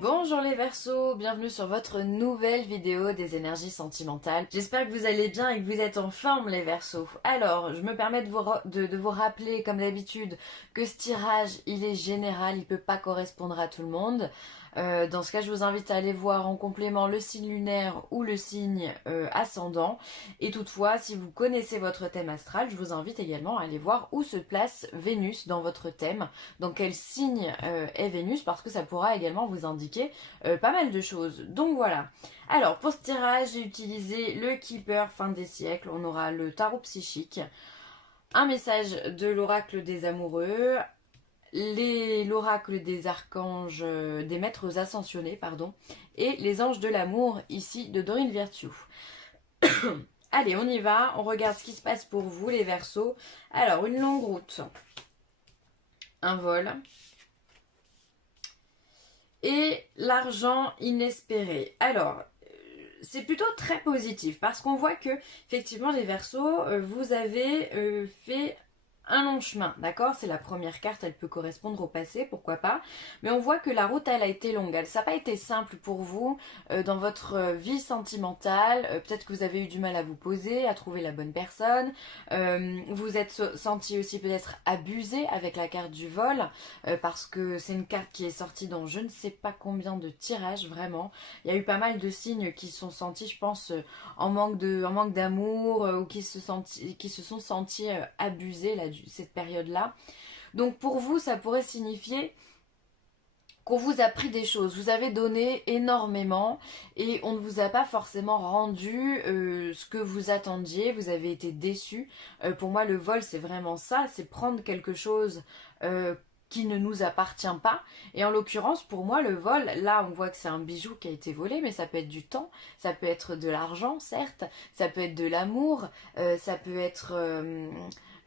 Bonjour les Verseaux, bienvenue sur votre nouvelle vidéo des énergies sentimentales. J'espère que vous allez bien et que vous êtes en forme les Verseaux. Alors, je me permets de vous rappeler comme d'habitude que ce tirage, il est général, il ne peut pas correspondre à tout le monde. Dans ce cas, je vous invite à aller voir en complément le signe lunaire ou le signe ascendant. Et toutefois, si vous connaissez votre thème astral, je vous invite également à aller voir où se place Vénus dans votre thème, dans quel signe est Vénus, parce que ça pourra également vous indiquer pas mal de choses. Donc voilà. Alors, pour ce tirage, j'ai utilisé le Keeper fin des siècles. On aura le tarot psychique, un message de l'oracle des amoureux, l'oracle des archanges, des maîtres ascensionnés, pardon, et les anges de l'amour, ici de Dorine Virtue. Allez, on y va, on regarde ce qui se passe pour vous, les Verseaux. Alors, une longue route, un vol, et l'argent inespéré. Alors, c'est plutôt très positif parce qu'on voit que, effectivement, les Verseaux, vous avez fait un long chemin, d'accord? C'est la première carte, elle peut correspondre au passé, pourquoi pas. Mais on voit que la route, elle a été longue. Ça n'a pas été simple pour vous dans votre vie sentimentale. Peut-être que vous avez eu du mal à vous poser, à trouver la bonne personne. Vous êtes senti aussi peut-être abusé avec la carte du vol parce que c'est une carte qui est sortie dans je ne sais pas combien de tirages, vraiment. Il y a eu pas mal de signes qui sont sentis, je pense, en manque d'amour ou qui se sont sentis abusés là, cette période-là. Donc pour vous, ça pourrait signifier qu'on vous a pris des choses, vous avez donné énormément et on ne vous a pas forcément rendu ce que vous attendiez, vous avez été déçus. Pour moi, le vol, c'est vraiment ça, c'est prendre quelque chose qui ne nous appartient pas. Et en l'occurrence, pour moi, le vol, là, on voit que c'est un bijou qui a été volé, mais ça peut être du temps, ça peut être de l'argent, certes, ça peut être de l'amour, ça peut être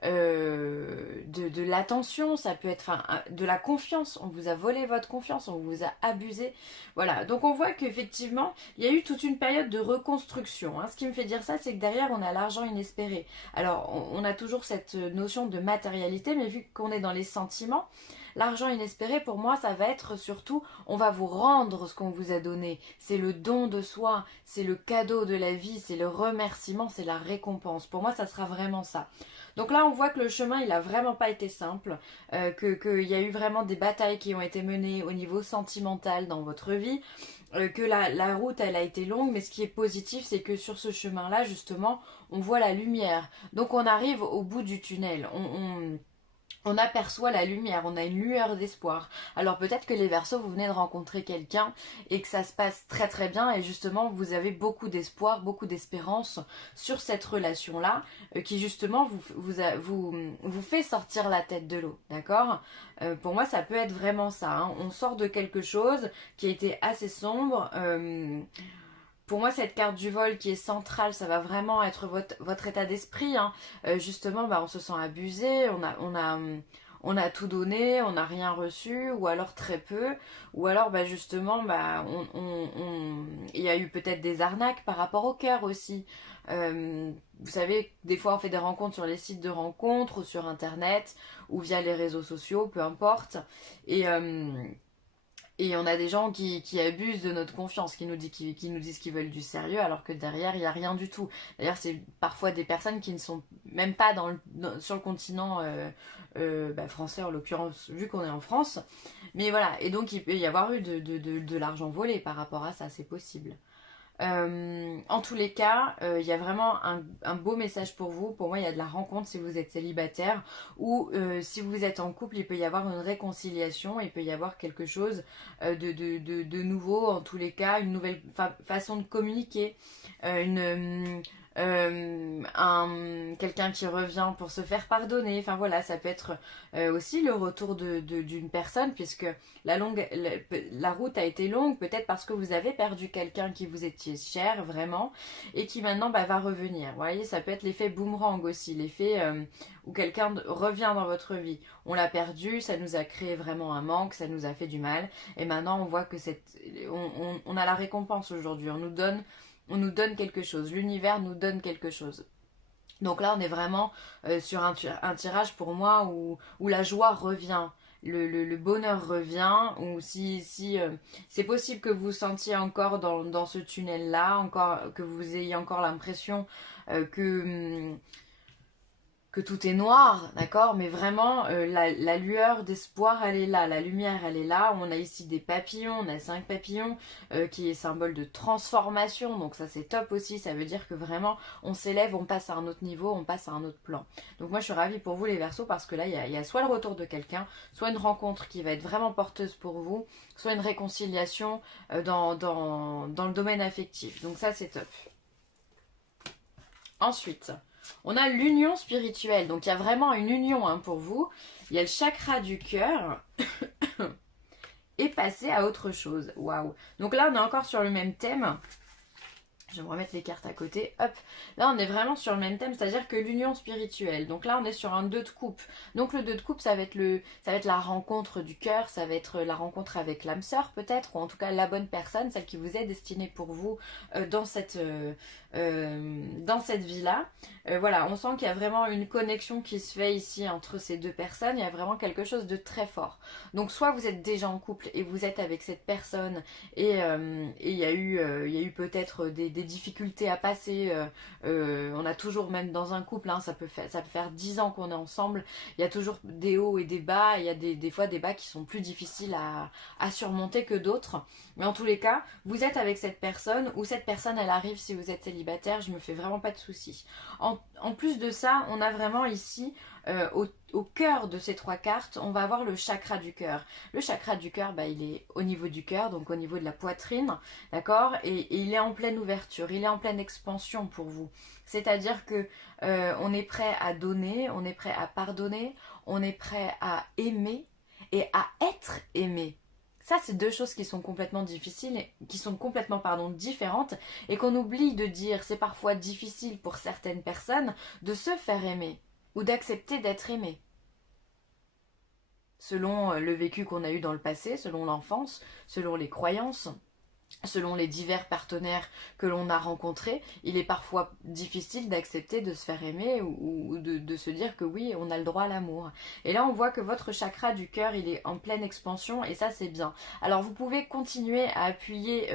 de l'attention, ça peut être de la confiance. On vous a volé votre confiance, on vous a abusé. Voilà, donc on voit qu'effectivement, il y a eu toute une période de reconstruction. Ce qui me fait dire ça, c'est que derrière, on a l'argent inespéré. Alors, on a toujours cette notion de matérialité, mais vu qu'on est dans les sentiments, l'argent inespéré, pour moi, ça va être surtout, on va vous rendre ce qu'on vous a donné. C'est le don de soi, c'est le cadeau de la vie, c'est le remerciement, c'est la récompense. Pour moi, ça sera vraiment ça. Donc là, on voit que le chemin, il a vraiment pas été simple, qu'il y a eu vraiment des batailles qui ont été menées au niveau sentimental dans votre vie, que la route, elle a été longue, mais ce qui est positif, c'est que sur ce chemin-là, justement, on voit la lumière. Donc on arrive au bout du tunnel. On aperçoit la lumière, on a une lueur d'espoir. Alors peut-être que les Verseaux, vous venez de rencontrer quelqu'un et que ça se passe très très bien et justement vous avez beaucoup d'espoir, beaucoup d'espérance sur cette relation-là qui justement vous fait sortir la tête de l'eau, d'accord? Pour moi ça peut être vraiment ça, on sort de quelque chose qui a été assez sombre. Pour moi, cette carte du vol qui est centrale, ça va vraiment être votre état d'esprit. Justement, on se sent abusé, on a tout donné, on n'a rien reçu, ou alors très peu, ou alors justement, il y a eu peut-être des arnaques par rapport au cœur aussi. Vous savez, des fois on fait des rencontres sur les sites de rencontres, ou sur internet, ou via les réseaux sociaux, peu importe. Et, et on a des gens qui abusent de notre confiance, qui nous disent qu'ils veulent du sérieux, alors que derrière, il n'y a rien du tout. D'ailleurs, c'est parfois des personnes qui ne sont même pas sur le continent français, en l'occurrence, vu qu'on est en France. Mais voilà, et donc il peut y avoir eu de l'argent volé par rapport à ça, c'est possible. En tous les cas, il y a vraiment un beau message pour vous. Pour moi, il y a de la rencontre si vous êtes célibataire ou si vous êtes en couple, il peut y avoir une réconciliation, il peut y avoir quelque chose de nouveau. En tous les cas, une nouvelle façon de communiquer, quelqu'un qui revient pour se faire pardonner. Enfin voilà, ça peut être aussi le retour d'une personne puisque la route a été longue, peut-être parce que vous avez perdu quelqu'un qui vous était cher vraiment et qui maintenant va revenir. Vous voyez, ça peut être l'effet boomerang aussi, l'effet où quelqu'un revient dans votre vie. On l'a perdu, ça nous a créé vraiment un manque, ça nous a fait du mal et maintenant on voit que on a la récompense aujourd'hui, on nous donne quelque chose, l'univers nous donne quelque chose. Donc là, on est vraiment sur un tirage pour moi où la joie revient. le bonheur revient, ou si c'est possible que vous vous sentiez encore dans ce tunnel-là, encore que vous ayez encore l'impression que tout est noir, d'accord, mais vraiment la lueur d'espoir elle est là, la lumière elle est là. On a ici des papillons, on a 5 papillons qui est symbole de transformation, donc ça c'est top aussi, ça veut dire que vraiment on s'élève, on passe à un autre niveau, on passe à un autre plan. Donc moi je suis ravie pour vous les Verseaux parce que là il y a soit le retour de quelqu'un, soit une rencontre qui va être vraiment porteuse pour vous, soit une réconciliation dans le domaine affectif, donc ça c'est top. Ensuite, on a l'union spirituelle. Donc il y a vraiment une union hein, pour vous. Il y a le chakra du cœur et passer à autre chose. Waouh. Donc là, on est encore sur le même thème. Je vais me remettre les cartes à côté. Hop. Là, on est vraiment sur le même thème, c'est-à-dire que l'union spirituelle. Donc là, on est sur un 2 de coupe. Donc le 2 de coupe, ça va être la rencontre du cœur, ça va être la rencontre avec l'âme sœur peut-être, ou en tout cas la bonne personne, celle qui vous est destinée pour vous dans cette vie-là. Voilà, on sent qu'il y a vraiment une connexion qui se fait ici entre ces deux personnes. Il y a vraiment quelque chose de très fort. Donc soit vous êtes déjà en couple et vous êtes avec cette personne et il y a eu peut-être des difficultés à passer. On a toujours, même dans un couple, hein, ça peut faire 10 ans qu'on est ensemble, il y a toujours des hauts et des bas. Il y a des fois des bas qui sont plus difficiles à surmonter que d'autres. Mais en tous les cas, vous êtes avec cette personne, ou cette personne elle arrive si vous êtes célibataire, je me fais vraiment pas de soucis. En plus de ça, on a vraiment ici au cœur de ces 3 cartes, on va avoir le chakra du cœur. Le chakra du cœur, bah, il est au niveau du cœur, donc au niveau de la poitrine, d'accord, et il est en pleine ouverture, il est en pleine expansion pour vous. C'est-à-dire que on est prêt à donner, on est prêt à pardonner, on est prêt à aimer et à être aimé. Ça, c'est 2 choses qui sont complètement difficiles, qui sont complètement différentes, et qu'on oublie de dire. C'est parfois difficile pour certaines personnes de se faire aimer ou d'accepter d'être aimé. Selon le vécu qu'on a eu dans le passé, selon l'enfance, selon les croyances, selon les divers partenaires que l'on a rencontrés, il est parfois difficile d'accepter de se faire aimer ou de se dire que oui, on a le droit à l'amour. Et là, on voit que votre chakra du cœur, il est en pleine expansion et ça, c'est bien. Alors, vous pouvez continuer à appuyer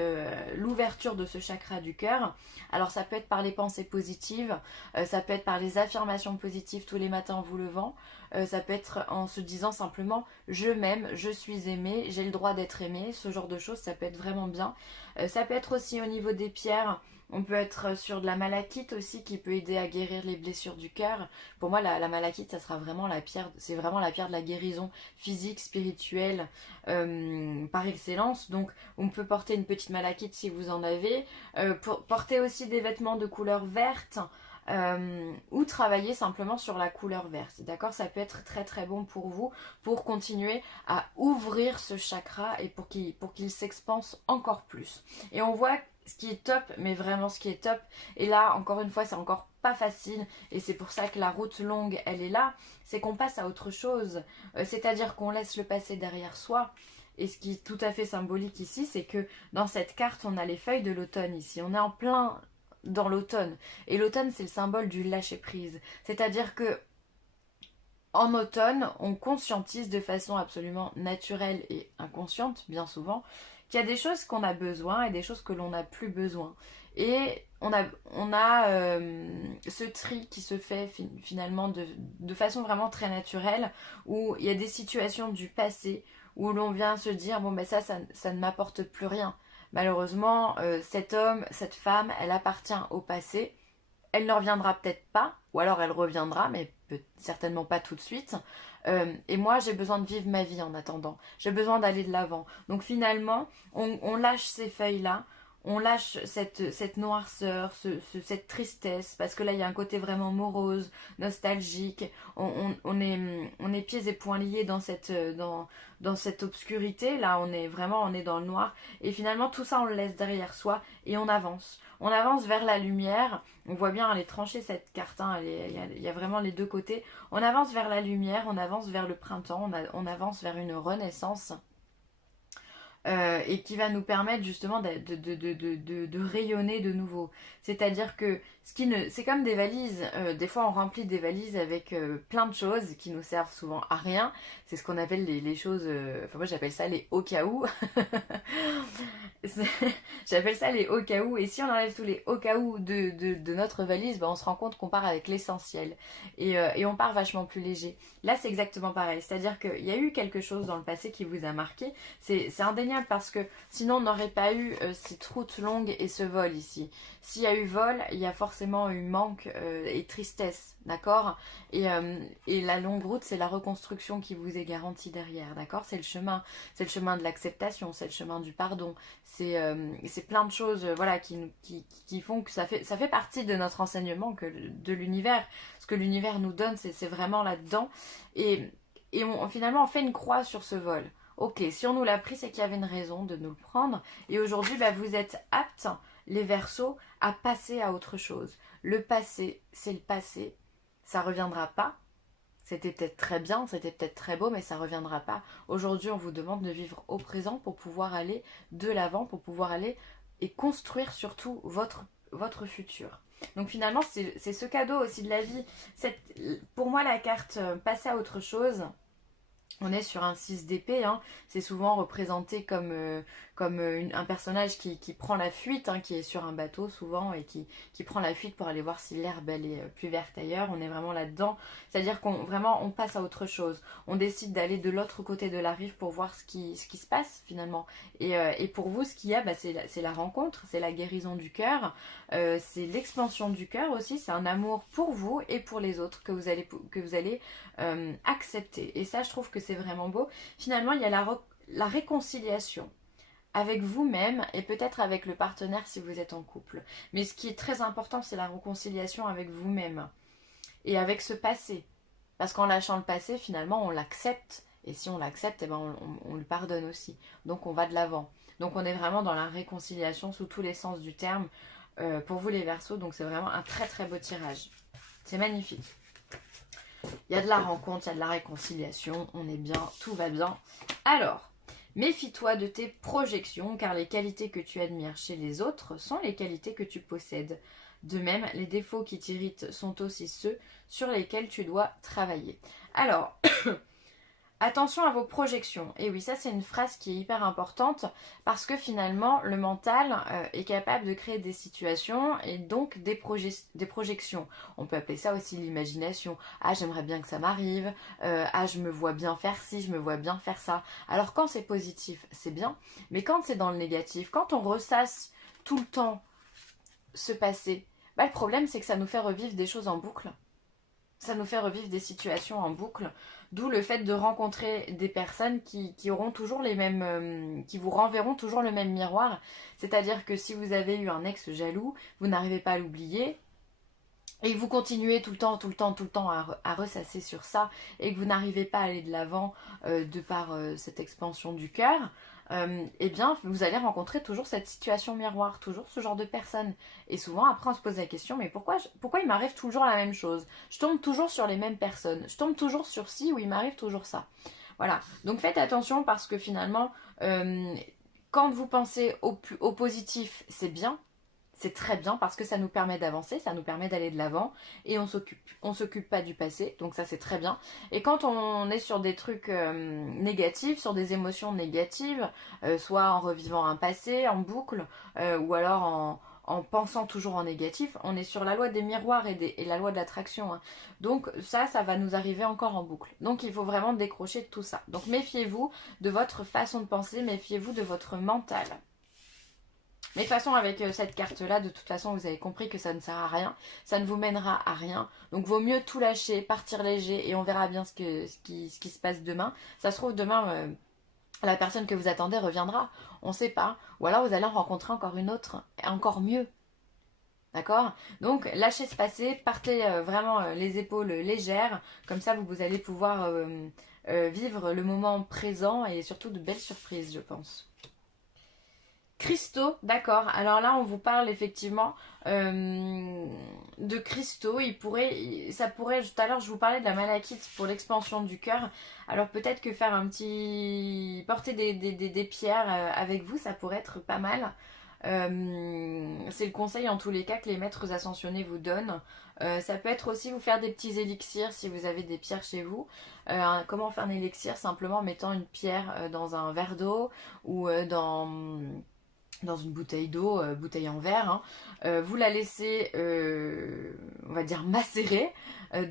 l'ouverture de ce chakra du cœur. Alors, ça peut être par les pensées positives, ça peut être par les affirmations positives tous les matins en vous levant, ça peut être en se disant simplement « je m'aime, je suis aimée, j'ai le droit d'être aimée », ce genre de choses, ça peut être vraiment bien. Ça peut être aussi au niveau des pierres, on peut être sur de la malachite aussi qui peut aider à guérir les blessures du cœur. Pour moi, la malachite, ça sera vraiment la pierre, c'est vraiment la pierre de la guérison physique, spirituelle, par excellence. Donc, on peut porter une petite malachite si vous en avez. Porter aussi des vêtements de couleur verte. Ou travailler simplement sur la couleur verte, d'accord, ça peut être très très bon pour vous, pour continuer à ouvrir ce chakra et pour qu'il s'expanse encore plus. Et on voit ce qui est top, mais vraiment ce qui est top, et là encore une fois c'est encore pas facile, et c'est pour ça que la route longue elle est là, c'est qu'on passe à autre chose, c'est-à-dire qu'on laisse le passé derrière soi. Et ce qui est tout à fait symbolique ici, c'est que dans cette carte on a les feuilles de l'automne ici, on est en plein dans l'automne. Et l'automne, c'est le symbole du lâcher-prise. C'est-à-dire que en automne, on conscientise de façon absolument naturelle et inconsciente, bien souvent, qu'il y a des choses qu'on a besoin et des choses que l'on n'a plus besoin. Et on a ce tri qui se fait finalement de façon vraiment très naturelle, où il y a des situations du passé où l'on vient se dire, bon ben ça ne m'apporte plus rien. Malheureusement, cet homme, cette femme, elle appartient au passé. Elle ne reviendra peut-être pas, ou alors elle reviendra, mais certainement pas tout de suite. Et moi, j'ai besoin de vivre ma vie en attendant. J'ai besoin d'aller de l'avant. Donc finalement, on lâche ces feuilles-là, on lâche cette noirceur, cette tristesse, parce que là, il y a un côté vraiment morose, nostalgique. On est pieds et poings liés dans cette obscurité. Là, on est dans le noir. Et finalement, tout ça, on le laisse derrière soi et on avance. On avance vers la lumière. On voit bien, elle est tranchée cette carte. Hein, il y a vraiment les 2 côtés. On avance vers la lumière, on avance vers le printemps, on avance vers une renaissance. et qui va nous permettre justement de rayonner de nouveau. C'est-à-dire que c'est comme des valises. Des fois, on remplit des valises avec plein de choses qui nous servent souvent à rien. C'est ce qu'on appelle les choses. Enfin, moi, j'appelle ça les au cas où. J'appelle ça les au cas où. Et si on enlève tous les au cas où de notre valise, ben, on se rend compte qu'on part avec l'essentiel. Et on part vachement plus léger. Là, c'est exactement pareil. C'est-à-dire qu'il y a eu quelque chose dans le passé qui vous a marqué. C'est indéniable parce que sinon, on n'aurait pas eu cette route longue et ce vol ici. S'il y a eu vol, il y a forcément eu manque et tristesse, d'accord, et la longue route, c'est la reconstruction qui vous est garantie derrière, d'accord. C'est le chemin de l'acceptation, c'est le chemin du pardon. C'est plein de choses voilà, qui font que ça fait partie de notre enseignement, de l'univers. Ce que l'univers nous donne, c'est vraiment là-dedans. Et finalement, on fait une croix sur ce vol. Ok, si on nous l'a pris, c'est qu'il y avait une raison de nous le prendre. Et aujourd'hui, bah, vous êtes aptes, les Verseaux, à passer à autre chose. Le passé, c'est le passé. Ça reviendra pas. C'était peut-être très bien, c'était peut-être très beau, mais ça reviendra pas. Aujourd'hui, on vous demande de vivre au présent pour pouvoir aller de l'avant, pour pouvoir aller et construire surtout votre futur. Donc finalement, c'est ce cadeau aussi de la vie. Pour moi, la carte passer à autre chose, on est sur un 6 d'épée, hein. C'est souvent représenté comme un personnage qui prend la fuite, hein, qui est sur un bateau souvent et qui prend la fuite pour aller voir si l'herbe elle est plus verte ailleurs. On est vraiment là-dedans, c'est-à-dire on passe à autre chose. On décide d'aller de l'autre côté de la rive pour voir ce qui se passe finalement. Et pour vous, ce qu'il y a, bah, c'est la rencontre, c'est la guérison du cœur, c'est l'expansion du cœur aussi, c'est un amour pour vous et pour les autres que vous allez accepter. Et ça, je trouve que c'est vraiment beau. Finalement, il y a la réconciliation avec vous-même et peut-être avec le partenaire si vous êtes en couple. Mais ce qui est très important, c'est la réconciliation avec vous-même et avec ce passé. Parce qu'en lâchant le passé, finalement, on l'accepte. Et si on l'accepte, eh ben, on le pardonne aussi. Donc on va de l'avant. Donc on est vraiment dans la réconciliation sous tous les sens du terme pour vous les Verseaux. Donc c'est vraiment un très très beau tirage. C'est magnifique. Il y a de la rencontre, il y a de la réconciliation, on est bien, tout va bien. Alors, méfie-toi de tes projections, car les qualités que tu admires chez les autres sont les qualités que tu possèdes. De même, les défauts qui t'irritent sont aussi ceux sur lesquels tu dois travailler. Alors, attention à vos projections. Et oui, ça c'est une phrase qui est hyper importante parce que finalement le mental est capable de créer des situations et donc des projections. On peut appeler ça aussi l'imagination. Ah, j'aimerais bien que ça m'arrive. Ah, je me vois bien faire ci, je me vois bien faire ça. Alors quand c'est positif, c'est bien. Mais quand c'est dans le négatif, quand on ressasse tout le temps ce passé, bah, le problème c'est que ça nous fait revivre des choses en boucle. Ça nous fait revivre des situations en boucle, d'où le fait de rencontrer des personnes qui auront toujours les mêmes, qui vous renverront toujours le même miroir. C'est-à-dire que si vous avez eu un ex jaloux, vous n'arrivez pas à l'oublier, et vous continuez tout le temps à ressasser sur ça, et que vous n'arrivez pas à aller de l'avant de par cette expansion du cœur, eh bien vous allez rencontrer toujours cette situation miroir, toujours ce genre de personne. Et souvent après on se pose la question, mais pourquoi il m'arrive toujours la même chose? Je tombe toujours sur les mêmes personnes, je tombe toujours sur ci ou il m'arrive toujours ça. Voilà, donc faites attention parce que finalement, quand vous pensez au positif, c'est bien. C'est très bien parce que ça nous permet d'avancer, ça nous permet d'aller de l'avant et on s'occupe pas du passé, donc ça c'est très bien. Et quand on est sur des trucs négatifs, sur des émotions négatives, soit en revivant un passé en boucle, ou alors en pensant toujours en négatif, on est sur la loi des miroirs et la loi de l'attraction, hein. Donc ça va nous arriver encore en boucle. Donc il faut vraiment décrocher de tout ça. Donc méfiez-vous de votre façon de penser, méfiez-vous de votre mental. Mais de toute façon, avec cette carte-là, de toute façon, vous avez compris que ça ne sert à rien. Ça ne vous mènera à rien. Donc, vaut mieux tout lâcher, partir léger, et on verra bien ce qui se passe demain. Ça se trouve, demain, la personne que vous attendez reviendra. On ne sait pas. Ou alors, vous allez en rencontrer encore une autre, encore mieux. D'accord? Donc, lâchez ce passé, partez vraiment les épaules légères. Comme ça, vous allez pouvoir vivre le moment présent et surtout de belles surprises, je pense. Cristaux, d'accord. Alors là, on vous parle effectivement de cristaux. Ça pourrait, tout à l'heure, je vous parlais de la malachite pour l'expansion du cœur. Alors peut-être que faire porter des pierres avec vous, ça pourrait être pas mal. C'est le conseil en tous les cas que les maîtres ascensionnés vous donnent. Ça peut être aussi vous faire des petits élixirs si vous avez des pierres chez vous. Comment faire un élixir? Simplement en mettant une pierre dans un verre d'eau ou dans une bouteille d'eau, bouteille en verre, hein. Vous la laissez, on va dire, macérer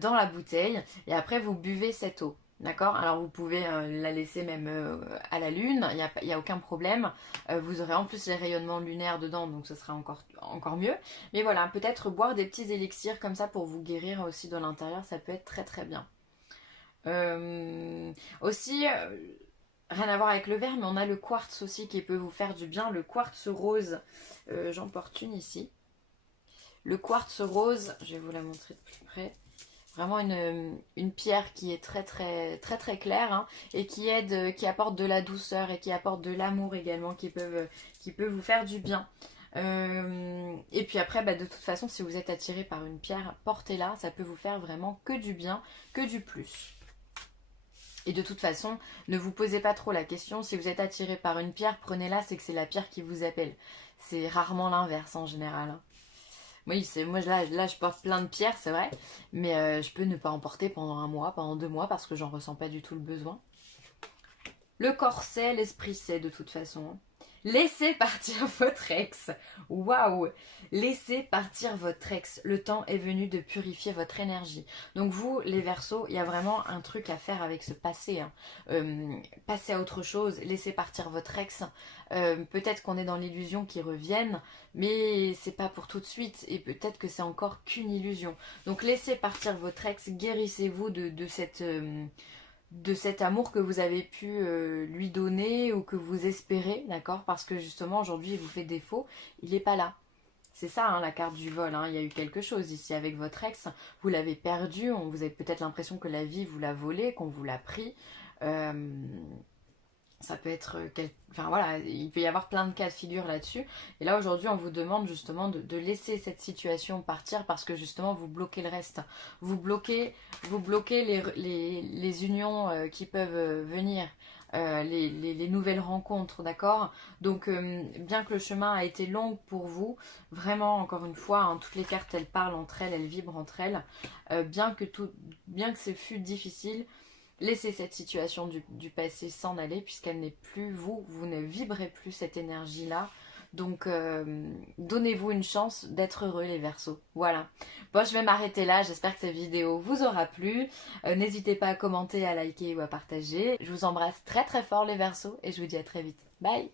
dans la bouteille et après vous buvez cette eau. D'accord? Alors vous pouvez la laisser même à la lune, il y a aucun problème. Vous aurez en plus les rayonnements lunaires dedans, donc ce sera encore mieux. Mais voilà, peut-être boire des petits élixirs comme ça pour vous guérir aussi de l'intérieur, ça peut être très très bien. Aussi, rien à voir avec le verre, mais on a le quartz aussi qui peut vous faire du bien. Le quartz rose, j'en porte une ici. Le quartz rose, je vais vous la montrer de plus près. Vraiment une pierre qui est très très très très claire, hein, et qui aide, qui apporte de la douceur et qui apporte de l'amour également, qui peut vous faire du bien. Et puis après, bah, de toute façon, si vous êtes attiré par une pierre, portez-la, ça peut vous faire vraiment que du bien, que du plus. Et de toute façon, ne vous posez pas trop la question. Si vous êtes attiré par une pierre, prenez-la, c'est que c'est la pierre qui vous appelle. C'est rarement l'inverse en général, hein. Oui, moi là je porte plein de pierres, c'est vrai, mais je peux ne pas en porter pendant un mois, pendant 2 mois, parce que j'en ressens pas du tout le besoin. Le corset, l'esprit sait de toute façon. Laissez partir votre ex. Waouh! Laissez partir votre ex. Le temps est venu de purifier votre énergie. Donc vous, les Verseaux, il y a vraiment un truc à faire avec ce passé, hein. Passez à autre chose. Laissez partir votre ex. Peut-être qu'on est dans l'illusion qu'il revienne, mais c'est pas pour tout de suite. Et peut-être que c'est encore qu'une illusion. Donc laissez partir votre ex. Guérissez-vous de cet amour que vous avez pu lui donner ou que vous espérez, d'accord? Parce que justement aujourd'hui il vous fait défaut, il n'est pas là. C'est ça, hein, la carte du vol, hein. Il y a eu quelque chose ici avec votre ex, vous l'avez perdu, vous avez peut-être l'impression que la vie vous l'a volé, qu'on vous l'a pris. Ça peut être enfin voilà, il peut y avoir plein de cas de figure là-dessus. Et là aujourd'hui on vous demande justement de laisser cette situation partir parce que justement vous bloquez le reste. Vous bloquez les unions qui peuvent venir, les nouvelles rencontres, d'accord? Donc bien que le chemin a été long pour vous, vraiment encore une fois, hein, toutes les cartes elles parlent entre elles, elles vibrent entre elles, bien que ce fut difficile. Laissez cette situation du passé s'en aller puisqu'elle n'est plus vous ne vibrez plus cette énergie-là. Donc donnez-vous une chance d'être heureux les Verseaux. Voilà. Bon, je vais m'arrêter là. J'espère que cette vidéo vous aura plu. N'hésitez pas à commenter, à liker ou à partager. Je vous embrasse très très fort les Verseaux et je vous dis à très vite. Bye!